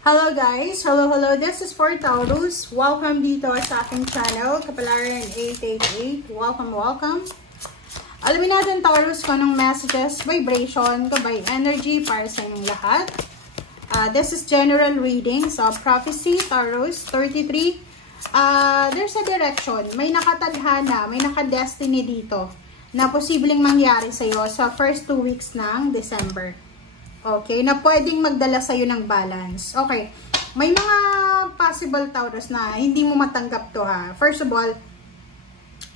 Hello guys! Hello! This is for Taurus. Welcome dito sa aking channel, Kapalaran 888. Welcome! Alamin natin Taurus kung anong messages, vibration, gabay energy para sa inyong lahat. This is general reading. So, prophecy, Taurus, 33. There's a direction. May nakatadhana, may nakadestiny dito na posibleng mangyari sa'yo sa first 2 weeks ng December. Okay, na pwedeng magdala sa'yo ng balance. Okay, may mga possible Taurus na hindi mo matanggap to ha. First of all,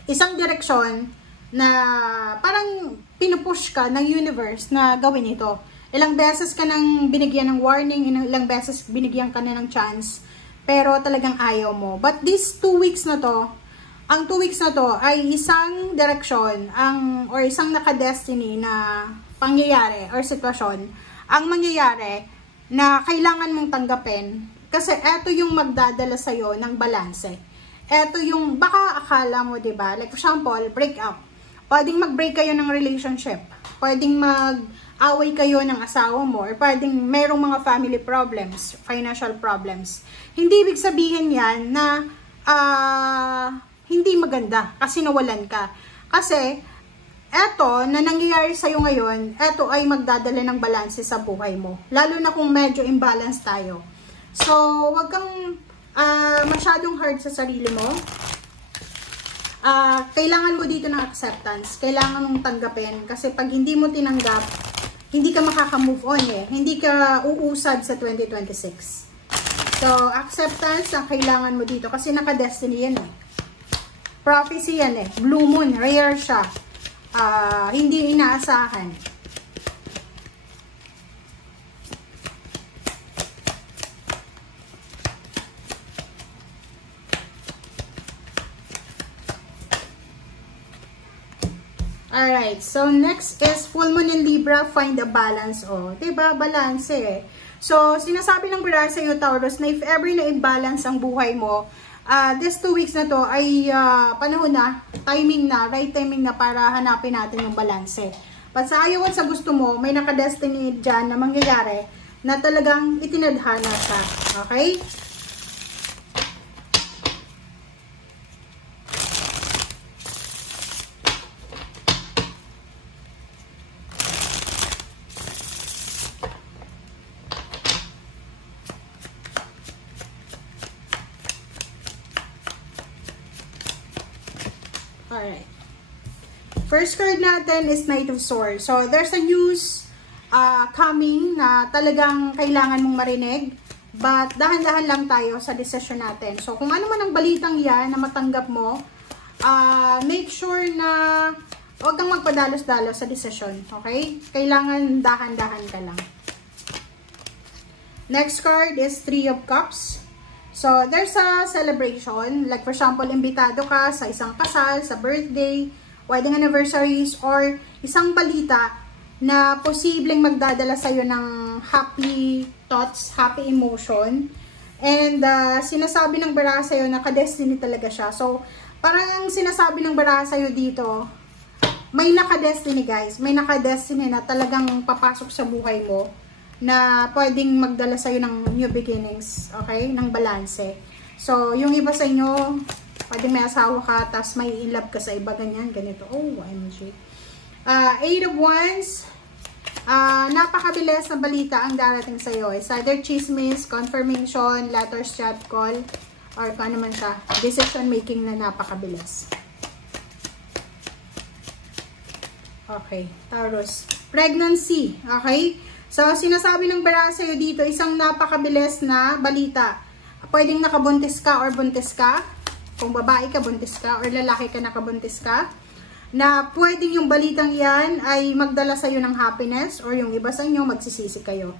isang direksyon na parang pinupush ka ng universe na gawin ito. Ilang beses ka nang binigyan ng warning, ilang beses binigyan ka na ng chance, pero talagang ayaw mo. But these 2 weeks na to, ang 2 weeks na to ay isang direksyon or isang nakadestiny na pangyayari or sitwasyon ang mangyayari na kailangan mong tanggapin kasi eto yung magdadala sa'yo ng balanse. Eto yung baka akala mo, diba? Like for example, break up. Pwedeng mag-break kayo ng relationship. Pwedeng mag-away kayo ng asawa mo or pwedeng merong mga family problems, financial problems. Hindi ibig sabihin yan na hindi maganda kasi nawalan ka. Kasi eto na nangyayari sa'yo ngayon, eto ay magdadala ng balanse sa buhay mo. Lalo na kung medyo imbalance tayo. So, wag kang masyadong hard sa sarili mo. Kailangan mo dito ng acceptance. Kailangan mong tanggapin. Kasi pag hindi mo tinanggap, hindi ka makaka-move on eh. Hindi ka uusad sa 2026. So, acceptance ang kailangan mo dito. Kasi naka-destiny yan eh. Prophecy yan eh. Blue moon, rare siya. Hindi inaasahan. Alright, so next is full moon in Libra, find a balance. Oh, diba? Balance eh. So, sinasabi ng Bira sa iyo, Taurus, na if ever na imbalance ang buhay mo, this 2 weeks na to ay panahon na, right timing na para hanapin natin yung balanse. But sa ayaw at sa gusto mo, may nakadestiny dyan na mangyayari na talagang itinadhana siya. Okay? Alright. First card natin is Knight of Swords. So, there's a news coming na talagang kailangan mong marinig. But, dahan-dahan lang tayo sa decision natin. So, kung ano man ang balitang yan na matanggap mo, make sure na huwag kang magpadalos-dalos sa decision. Okay? Kailangan dahan-dahan ka lang. Next card is Three of Cups. So, there's a celebration. Like, for example, imbitado ka sa isang kasal, sa birthday, wedding anniversaries, or isang balita na posibleng magdadala sa'yo ng happy thoughts, happy emotion. And, sinasabi ng Bira sa'yo na ka-destiny talaga siya. So, parang sinasabi ng Bira sa'yo dito, may naka-destiny guys. May naka-destiny na talagang papasok sa buhay mo na pwedeng magdala sa'yo ng new beginnings, okay? Ng balanse. So, yung iba sa inyo, pwedeng may asawa ka, tapos may in love ka sa iba, ganyan, ganito. Oh, OMG. 8 of Wands, napakabilis na balita ang darating sa'yo. It's either chismis, confirmation, letters, chat, call, or paano man siya, decision making na napakabilis. Okay, Taurus. Pregnancy, okay? So, sinasabi ng Bira sa'yo dito, isang napakabilis na balita. Pwedeng nakabuntis ka or buntis ka. Kung babae ka, buntis ka. Or lalaki ka, nakabuntis ka. Na pwedeng yung balitang yan ay magdala sa'yo ng happiness. Or yung iba sa inyo, magsisisi kayo.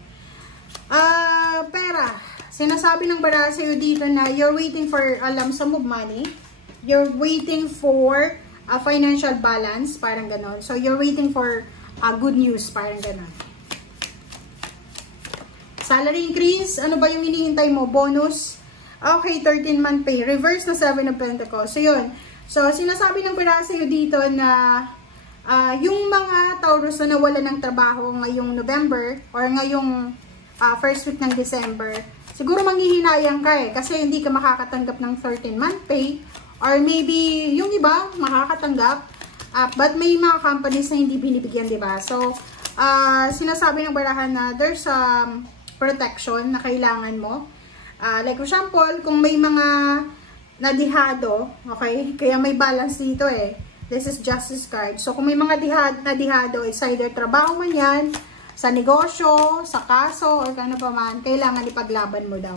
Pera. Sinasabi ng Bira sa'yo dito na you're waiting for a lump sum of money. You're waiting for a financial balance. Parang ganon. So, you're waiting for good news. Parang ganon. Salary increase, ano ba yung hinihintay mo? Bonus? Okay, 13-month pay. Reverse na 7 of Pentacles. So, yun. So, sinasabi ng Bira sa'yo dito na yung mga Taurus na nawala ng trabaho ngayong November or ngayong first week ng December, siguro manghihinayang ka eh, kasi hindi ka makakatanggap ng 13-month pay, or maybe yung iba makakatanggap, but may mga companies na hindi binibigyan, diba? So, sinasabi ng barahan na there's protection na kailangan mo. Like for example, kung may mga nadihado, okay? Kaya may balance dito eh. This is justice card. So, kung may mga nadihado, it's either trabaho man yan, sa negosyo, sa kaso, or kano pa man, kailangan ipaglaban mo daw.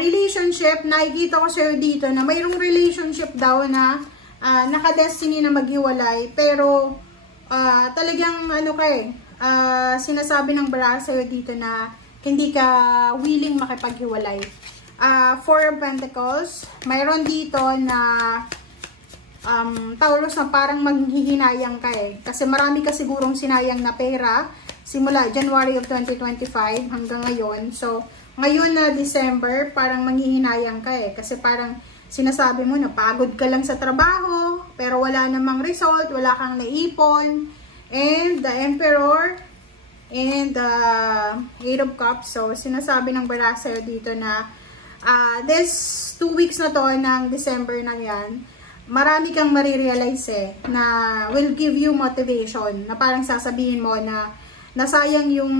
Relationship, nakikita ko sa'yo dito na mayroong relationship daw na naka-destiny na maghiwalay, pero talagang ano ka eh, sinasabi ng baraha sa'yo dito na hindi ka willing makipaghiwalay. Four of Pentacles, mayroon dito na Taurus na parang maghihinayang ka eh. Kasi marami ka sigurong sinayang na pera simula January of 2025 hanggang ngayon. So, ngayon na December, parang manghihinayang ka eh. Kasi parang sinasabi mo na pagod ka lang sa trabaho, pero wala namang result, wala kang naipon. And the Emperor and the Eight of Cups. So, sinasabi ng baraha sa'yo dito na this 2 weeks na to ng December na yan, marami kang marirealize eh, na will give you motivation, na parang sasabihin mo na nasayang yung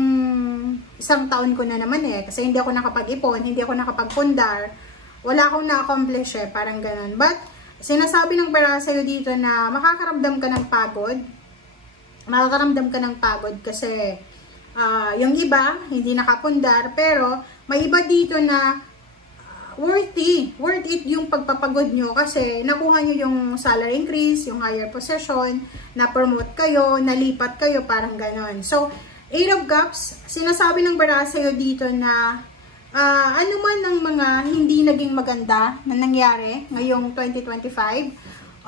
isang taon ko na naman eh, kasi hindi ako nakapag-ipon, hindi ako nakapag-pundar, wala akong na-accomplish eh, parang ganun. But, sinasabi ng baraha sa'yo dito na makakaramdam ka ng pagod, kasi yung iba, hindi nakapundar, pero may iba dito na worth it yung pagpapagod nyo kasi nakuha nyo yung salary increase, yung higher position, na-promote kayo, nalipat kayo, parang ganon. So, Eight of Cups, sinasabi ng baraha sa'yo dito na ano man ang mga hindi naging maganda na nangyari ngayong 2025,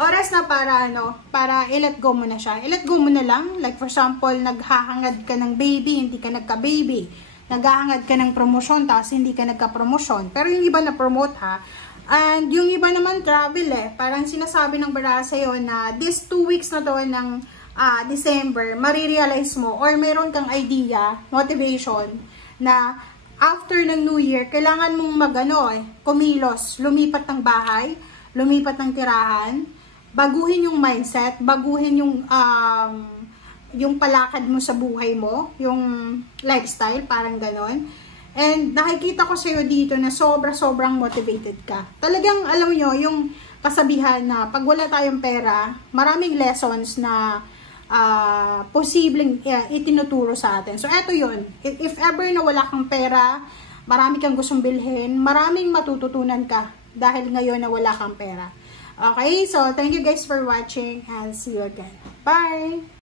oras na para i-let go mo na siya. I-let go mo na lang. Like for example, naghahangad ka ng baby, hindi ka nagka-baby. Naghahangad ka ng promosyon, tapos hindi ka nagka-promosyon. Pero yung iba na-promote ha. And yung iba naman travel eh. Parang sinasabi ng baraha sa'yo na this 2 weeks na to ng December, marirealize mo or mayroon kang idea, motivation, na after ng New Year, kailangan mong kumilos, lumipat ng bahay, lumipat ng tirahan, baguhin yung mindset, baguhin yung palakad mo sa buhay mo, yung lifestyle, parang ganon. And nakikita ko sa'yo dito na sobrang motivated ka. Talagang, alam nyo, yung kasabihan na pag wala tayong pera, maraming lessons na posibleng itinuturo sa atin. So, eto yun. If ever na wala kang pera, marami kang gustong bilhin, maraming matututunan ka dahil ngayon na wala kang pera. Okay? So, thank you guys for watching and see you again. Bye!